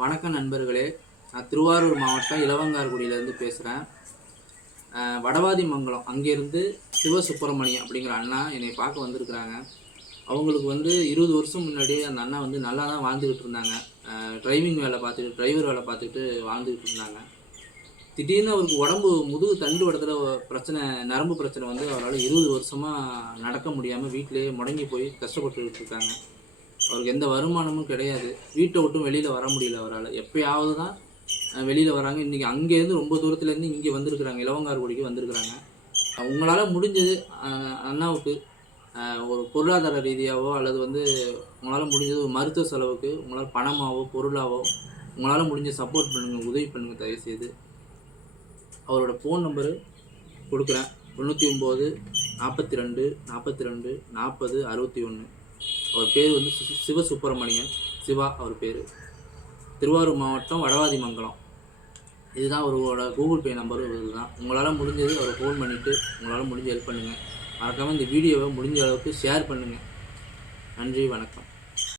வணக்கம் நண்பர்களே. நான் திருவாரூர் மாவட்டம் இலவங்கார்குடியிலேருந்து பேசுகிறேன். வடவாதி மங்கலம் அங்கேருந்து சிவசுப்பிரமணியம் அப்படிங்கிற அண்ணா என்னை பார்க்க வந்திருக்கிறாங்க. அவங்களுக்கு 20 வருஷம் முன்னாடியே அந்த அண்ணா நல்லா தான் வாழ்ந்துக்கிட்டு இருந்தாங்க. டிரைவர் வேலை பார்த்துக்கிட்டு வாழ்ந்துக்கிட்டு இருந்தாங்க. திடீர்னு அவருக்கு உடம்பு முதுகு தண்டு வடத்தில் பிரச்சனை, நரம்பு பிரச்சனை அவரால் 20 வருஷமாக நடக்க முடியாமல் வீட்டிலேயே முடங்கி போய் கஷ்டப்பட்டுக்கிட்டு இருக்காங்க. அவருக்கு எந்த வருமானமும் கிடையாது. வீட்டை விட்டும் வெளியில் வர முடியல அவரால். எப்பயாவது தான் வெளியில் வராங்க. இன்றைக்கி அங்கேருந்து ரொம்ப தூரத்துலேருந்து இங்கே வந்திருக்கிறாங்க, இலவங்கார்குடிக்கு வந்திருக்கிறாங்க. உங்களால் முடிஞ்சது அண்ணாவுக்கு ஒரு பொருளாதார ரீதியாகவோ அல்லது உங்களால் முடிஞ்சது ஒரு மருத்துவ செலவுக்கு உங்களால் பணமாகவோ பொருளாவோ உங்களால் முடிஞ்ச சப்போர்ட் பண்ணுங்கள், உதவி பண்ணுங்கள் தயவுசெய்து. அவரோட ஃபோன் நம்பரு கொடுக்குறேன். 99 42 42 40 61. அவர் பேர் சிவசுப்பிரமணியன், சிவா அவர் பேர். திருவாரூர் மாவட்டம் வடவாதி மங்கலம். இதுதான் அவரோட கூகுள் பே நம்பரும் இதுதான். உங்களால் முடிஞ்சது அவரை ஃபோன் பண்ணிவிட்டு உங்களால் முடிஞ்ச ஹெல்ப் பண்ணுங்கள். மறக்காமல் இந்த வீடியோவை முடிஞ்ச அளவுக்கு ஷேர் பண்ணுங்கள். நன்றி, வணக்கம்.